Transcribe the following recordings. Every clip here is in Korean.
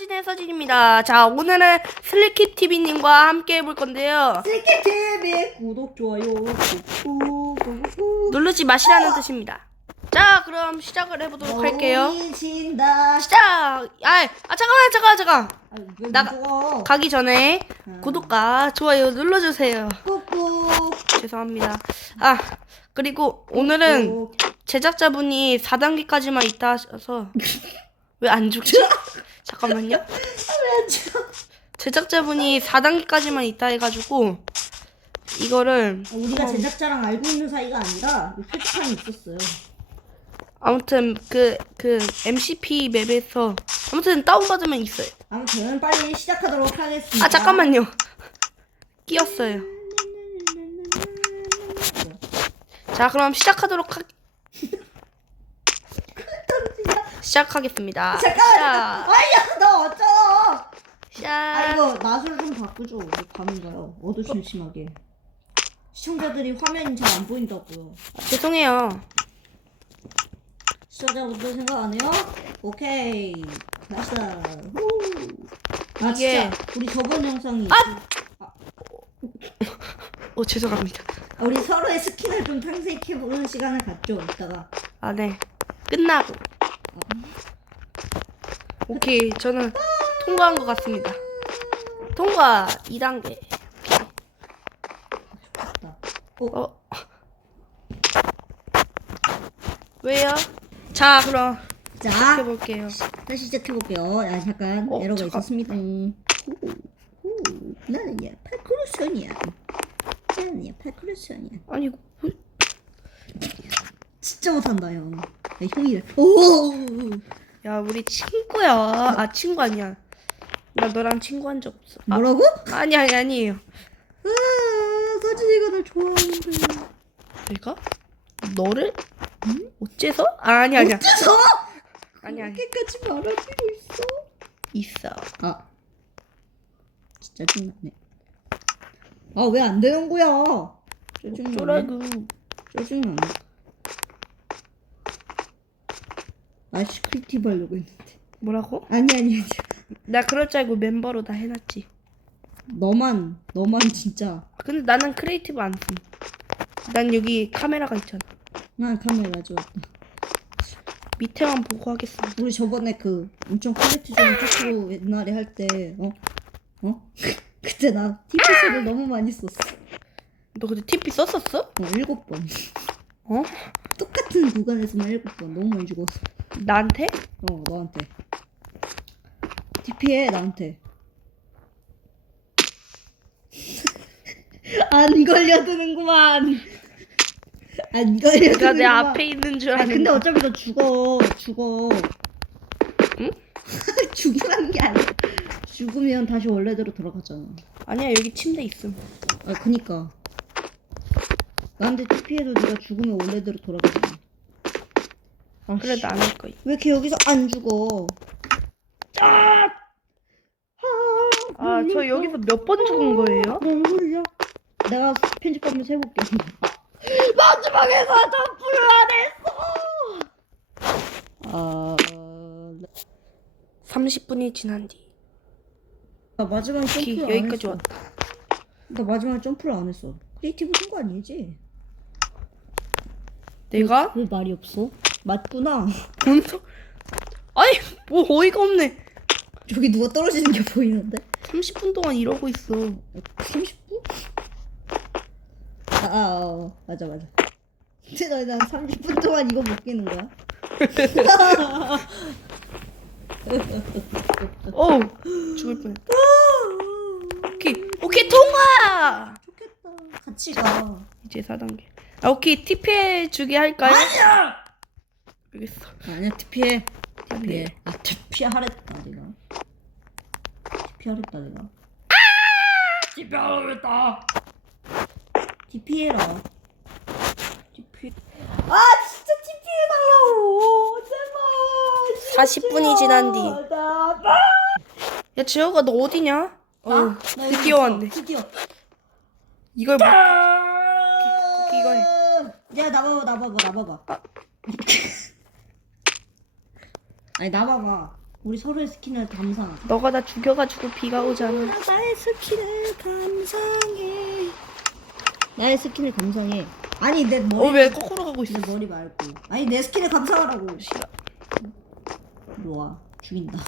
서진의 서진입니다. 자, 오늘은 슬리키TV님과 함께 해볼 건데요. 슬리키TV 구독, 좋아요, 꾹꾹 누르지 마시라는 뜻입니다. 자, 그럼 시작을 해보도록 할게요. 진다. 시작! 잠깐만. 가기 전에 구독과 좋아요 눌러주세요. 꾹꾹. 죄송합니다. 그리고 오늘은 제작자분이 4단계까지만 있다 하셔서 왜 안 죽지? 잠깐만요. 제작자분이 4단계까지만 있다 해가지고 이거를 우리가 제작자랑 알고 있는 사이가 아니라 표지판이 있었어요. 아무튼 그 MCP 맵에서 아무튼 다운받으면 있어요. 아무튼 빨리 시작하도록 하겠습니다. 잠깐만요. 끼었어요. 자, 그럼 시작하겠습니다. 잠깐만. 아야, 너 어쩌? 시작. 이거 낯을 좀 바꾸죠. 왜 가는가요? 어두침침하게. 시청자들이 화면이 잘 안 보인다고요. 죄송해요. 시청자분들 생각 안 해요? 오케이. 나이스다. 이게- 진짜 우리 저번 영상이 죄송합니다. 우리 서로의 스킨을 좀 탐색해보는 시간을 갖죠. 이따가. 네. 끝나고. 오케이, 저는 통과한 것 같습니다. 통과 2단계. 됐다. 왜요? 자, 그럼 자, 해볼게요. 다시 시작해볼게요. 잠깐 에러가 잠깐. 있었습니다. 나는야 파크루선이야. 아니, 이거 진짜 못한다 형. 형이래. 오. 야, 우리 친구야. 친구 아니야. 나 너랑 친구한 적 없어. 뭐라고? 아니에요. 서진이가 날 좋아하는데. 내가? 너를? 어째서? 아니야. 어째서? 아니야. 그렇게까지 말할 필요 있어? 있어. 진짜 짜증나네. 왜 안 되는 거야? 어쩌라고. 짜증나네. 크리티브 하려고 했는데. 뭐라고? 아니. 나 그럴 줄 알고 멤버로 다 해놨지. 너만 진짜. 근데 나는 크리에이티브 안 씀. 난 여기 카메라가 있잖아. 난 카메라 좋았다. 밑에만 보고 하겠어. 우리 저번에 엄청 퀄리티존 토크 옛날에 할 때 그때 나 TPC를 너무 많이 썼어. 너 그때 TP 썼었어? 7번. 어? 똑같은 구간에서만 7번. 너무 많이 죽었어. 나한테? 너한테. TP해 나한테. 안 걸려드는구만. 안 걸려드는구만. 내가 내 앞에 있는 줄 아는데. 근데 어차피 너 죽어. 응? 죽으라는 게 아니야. 죽으면 다시 원래대로 돌아가잖아. 아니야, 여기 침대 있음. 그니까. 나한테 TP해도 네가 죽으면 원래대로 돌아가잖아. 그래도 안 할 거야. 왜 이렇게 여기서 안 죽어? 저 여기서 몇 번 죽은 거예요? 뭔 소리야? 내가 편집하면서 해볼게. 마지막에서 점프를 안 했어. 30분이 지난 뒤. 나 마지막에 점프를 안 여기까지 했어. 왔다. 나 마지막에 점프를 안 했어. 크리에이티브 쓴 거 아니지? 내가? 왜 말이 없어? 맞구나. 뭔 소... 아니, 뭐 어이가 없네. 저기 누가 떨어지는 게 보이는데? 30분 동안 이러고 있어. 30분? 맞아. 근데 난 30분 동안 이거 못 깨는 거야? 죽을 뻔. 오케이, 통과! 좋겠다. 같이 가. 이제 4단계. 오케이, TP 주기 할까요? 아니야! 알겠어. 아니야, TP해. TP 하랬다, 내가. TP 하랬다, 내가. TP 하겠다. TP 해라. TP. 진짜 TP 해달라고. 제발. 40분이 지난 뒤. 야, 지호가 너 어디냐? 드디어 왔네. 드디어. 이걸 뭐... 오케이, 이거 해. 야, 나봐봐. 아니, 나봐봐. 우리 서로의 스킨을 감상하자. 너가 나 죽여가지고 비가 오잖아. 나의 스킨을 감상해. 나의 스킨을 감상해. 아니 내 머리. 왜 거꾸로 가고 있어? 내 머리 말고. 아니 내 스킨을 감상하라고. 싫어. 좋아. 죽인다.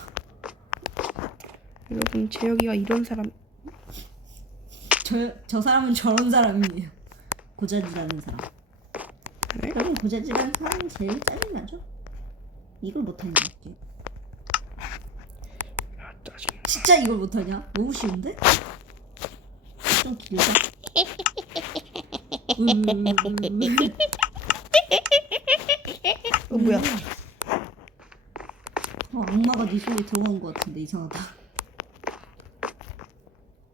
여러분 재혁이가 이런 사람. 저 사람은 저런 사람이에요. 고자질하는 사람. 그래? 여러분 고자질하는 사람이 제일 짜증나죠? 이걸 못하냐 이게. 아, 짜증. 진짜 이걸 못하냐? 너무 쉬운데? 좀 길다. 뭐야? 악마가 네 속에 들어간 것 같은데 이상하다.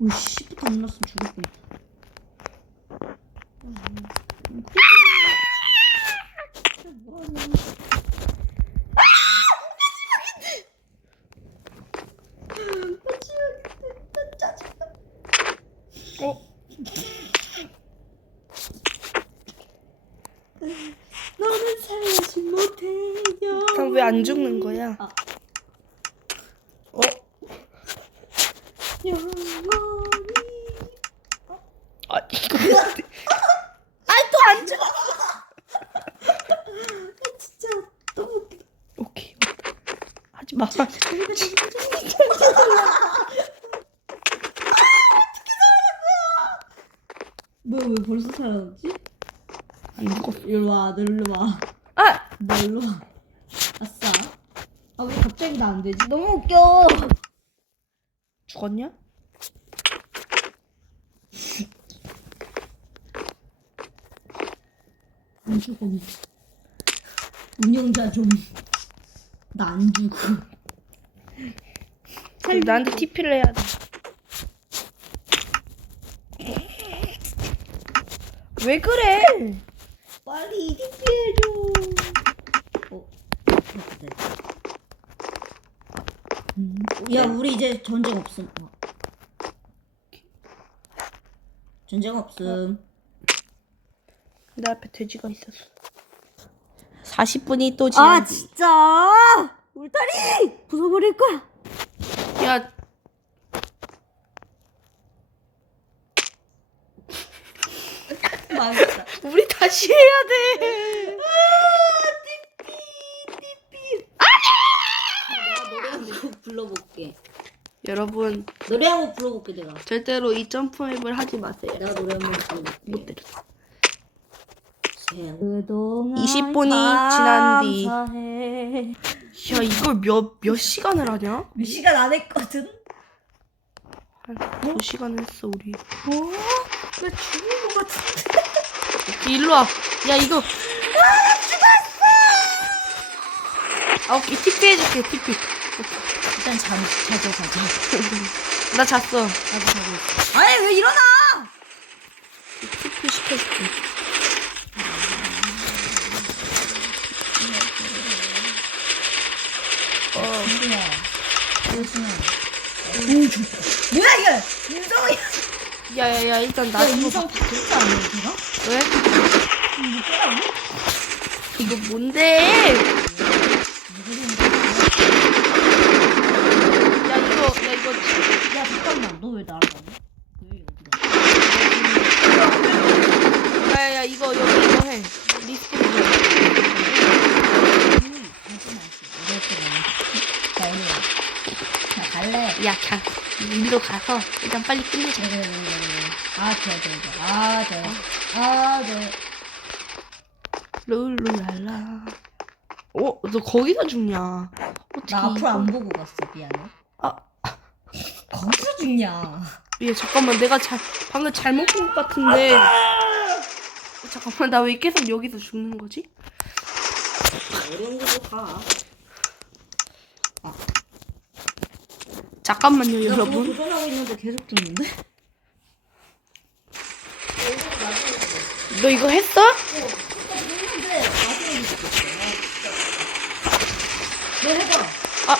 오, 씨부터 안 눌렀으면 죽을 뻔했다. 너는 살지 못해요. 그럼 왜 안 죽는 거야? 아. 어? 영원히. 아 이거 뭔데? 아이 또 안 죽어. 진짜 너무 웃기다. 오케이. 하지 마. 뭐야 왜 벌써 살아났지? 안 죽었어. 일로 와, 너 일로 와. 아! 너 일로 와. 아싸. 아 왜 갑자기 나 안 되지? 너무 웃겨. 죽었냐? 안 죽어. 운영자 좀. 나 안 죽어. 그럼 나한테 TP를 해야 돼. 왜 그래? 빨리 TP해줘. 그래. 야 우리 이제 전쟁 없음. 전쟁 없음. 내 앞에 돼지가 있었어. 40분이 또 아 지났지. 진짜 울타리 부숴버릴 거야. 야, 망했다. 우리 다시 해야 돼. 내가 노래 한 곡 불러볼게. 여러분, 노래 한 곡 불러볼게 내가. 절대로 이 점프맵을 하지 마세요. 내가 노래 한 곡 불러볼게. 못 때렸어. 그동안 20분이 지난 뒤. 감사해. 야, 이걸 몇 시간을 하냐? 몇 시간 안 했거든? 한 2시간 했어, 우리. 나 죽은 것 같은데. 오케이, 일로 와. 야, 이거. 아, 오케이. TP 해줄게, TP. 일단 자자. 나 잤어. 나도 자고 있어. 아니 왜 일어나? TP 시켜줄게. 누구야? 조심해. 뭐야 이게? 인성이. 야, 일단 나. 야 인성 진짜 안 해, 제가? 왜? 이거 깨라고? 이거 뭔데? 야, 이거. 야 잠깐만, 너 왜 나를 안 해? 왜 여기다? 야, 이거 해. 리스폰 해. 나 오늘 나 갈래. 야, 그냥 일로 가서 일단 빨리 끝내자. 네. 룰루랄라. 너 거기서 죽냐? 어떻게 나 앞으로 이거- 안 보고 갔어. 미안해. 아, 거기서 죽냐? 얘 잠깐만, 내가 방금 잘못 본 것 같은데. 잠깐만, 나 왜 계속 여기서 죽는 거지? 어려운 거도 가. 잠깐만요, 나 여러분. 그거 도전하고 있는데 계속 죽는데? 너 이거 했어? 죽는데 마지막에 죽겠어. 너 해봐. 아.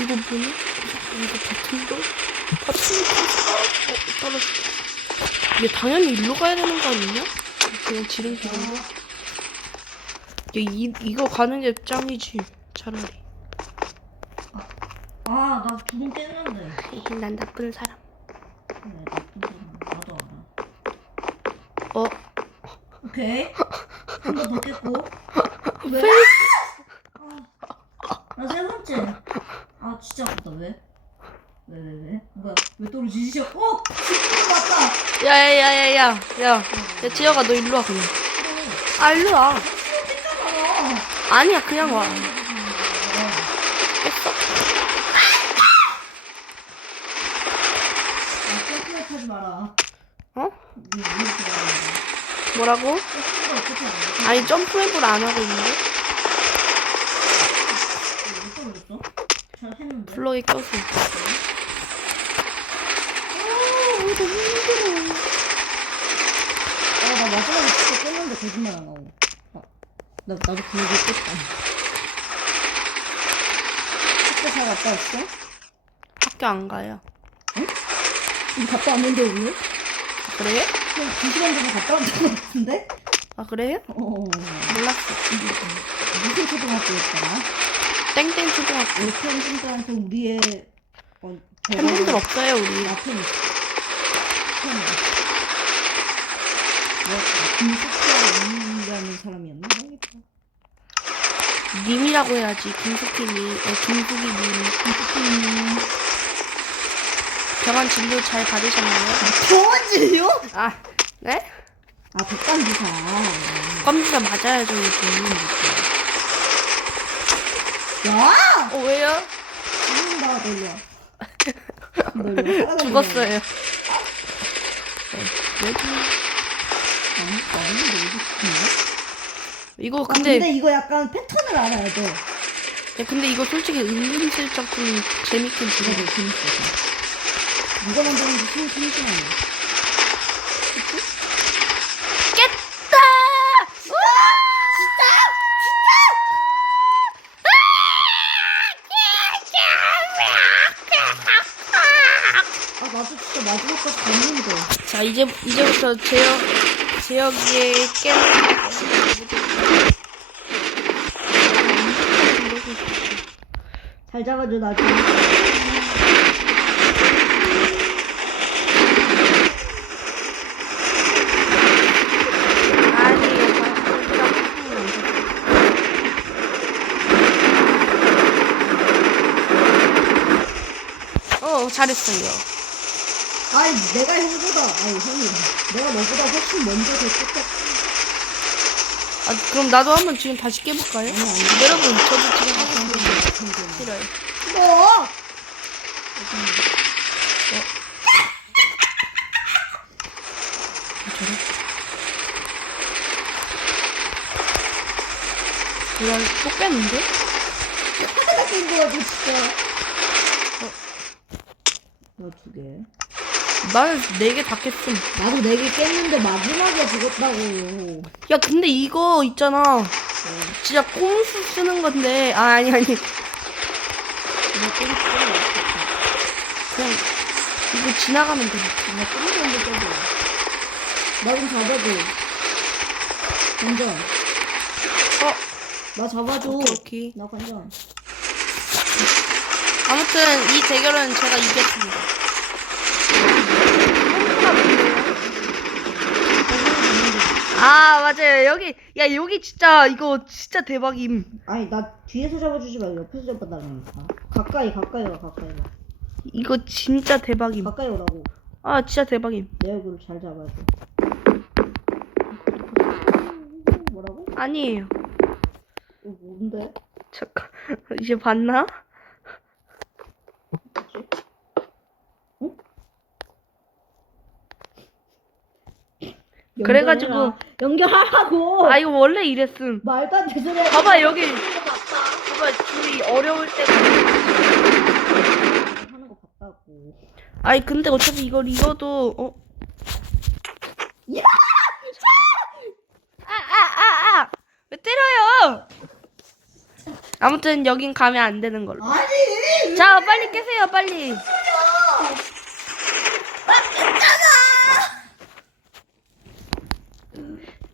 이거 뭐냐? 이거 버튼도? 버튼이 떨어졌어. 이게 당연히 일로 가야 되는 거 아니냐? 그냥 지름길인데. 이거 가는 게 짱이지. 차라리. 나 두분 깼는데. 난 나쁜 사람. 그래, 나쁜 사람. 나도 알아. 어? 오케이. 한 번 더 깼고. 왜? 나 세 번째. 진짜 아깝다. 왜? 왜? 뭐야? 왜 떨어지지? 진짜. 지금 맞다. 야야야야야. 야, 지혁아 너 일로 와 그냥. 아 일로 와. 아니야 그냥 와. 깼어? 점프맵 하지 마라. 어? 이렇게 말하는 뭐라고? 점프가 어떻게 알아? 아니 점프맵을 안 하고 있는데? 왜 떨어졌어? 잘 했는데. 블럭에 껴서. 너무 힘들어. 나 마지막에 진짜 깼는데 거짓말 안 하고. 나도 블로그 깼다. 학교 잘 갔다 왔어? 학교 안 가요. 이거 갔다 왔는데 왜? 그래? 그냥 2시간 전에 갔다 왔던 것 같은데? 아 그래요? 몰랐어. 무슨 초등학교였더라? 땡땡 초등학교. 우리 팬분들한테 우리의 팬분들 없어요 우리. 팬 김숙희라는 사람이었나? 님이라고 해야지. 김숙희님. 김숙희님. 김숙희님. 병원 진료 잘 받으셨나요? 병원 진료? 네? 백반기사. 껌지가 맞아야죠 요즘. 야! 왜요? 죽는다, 놀려. 죽었어요. 아니, 어디 죽는데? 이거 근데 근데 이거 약간 패턴을 알아야 돼. 야, 근데 이거 솔직히 은근슬쩍 좀 재밌긴 그래, 들어. 재밌어. 누가 만드는지 심심하네. 깼다! 나도 진짜 마지막까지 봤는데. 자 이제부터 제혁이의 깬. 잘 잡아줘, 나중에. 잘했어요. 내가 형보다, 형이. 내가 너보다 훨씬 먼저 됐었다. 그럼 나도 한번 지금 다시 깨볼까요? 아니. 여러분 저도 지금 하고 있는데 싫어요. 뭐? 뭐야 또 깼는데? 하나 깬 거야, 진짜. 나 2개. 나는 4개 다 깼음. 나도 4개 깼는데 마지막에 죽었다고. 야 근데 이거 있잖아. 진짜 꼼수 쓰는 건데 아니 이거 깼어. 그냥 이거 지나가면 돼. 나 끊어졌는데 깼어. 나 좀 잡아줘. 완전. 나 잡아줘. 오케이. 나 완전. 아무튼 이 대결은 제가 이겼습니다. 맞아요. 여기 진짜 이거 진짜 대박임. 아니, 나 뒤에서 잡아주지 말고 옆에서 잡아달라니까. 가까이 와. 이거 진짜 대박임. 가까이 오라고. 진짜 대박임. 내 얼굴 잘 잡아줘. 뭐라고? 아니에요. 이거 뭔데? 잠깐 이제 봤나? 응? 그래가지고 연결하라고. 이거 원래 이랬음. 말도 안 되는 소리 하지 봐봐 마. 여기. 봐봐 줄이 어려울 때. 하는 거 봤다고. 근데 어차피 이걸 이어도 야! 왜 때려요? 아무튼 여긴 가면 안 되는 걸로. 아니! 자 빨리 깨세요 빨리.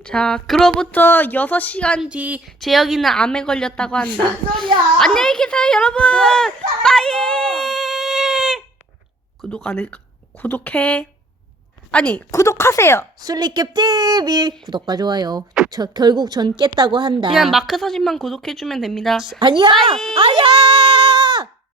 자, 그로부터 6시간 뒤 재혁이는 암에 걸렸다고 한다. 소리야. 안녕히 계세요, 여러분. 빠이. 구독 안 해? 구독해. 아니, 구독하세요. 술리캡 TV 구독과 좋아요. 결국 전 깼다고 한다. 그냥 마크 사진만 구독해주면 됩니다. 아니야. 아니야.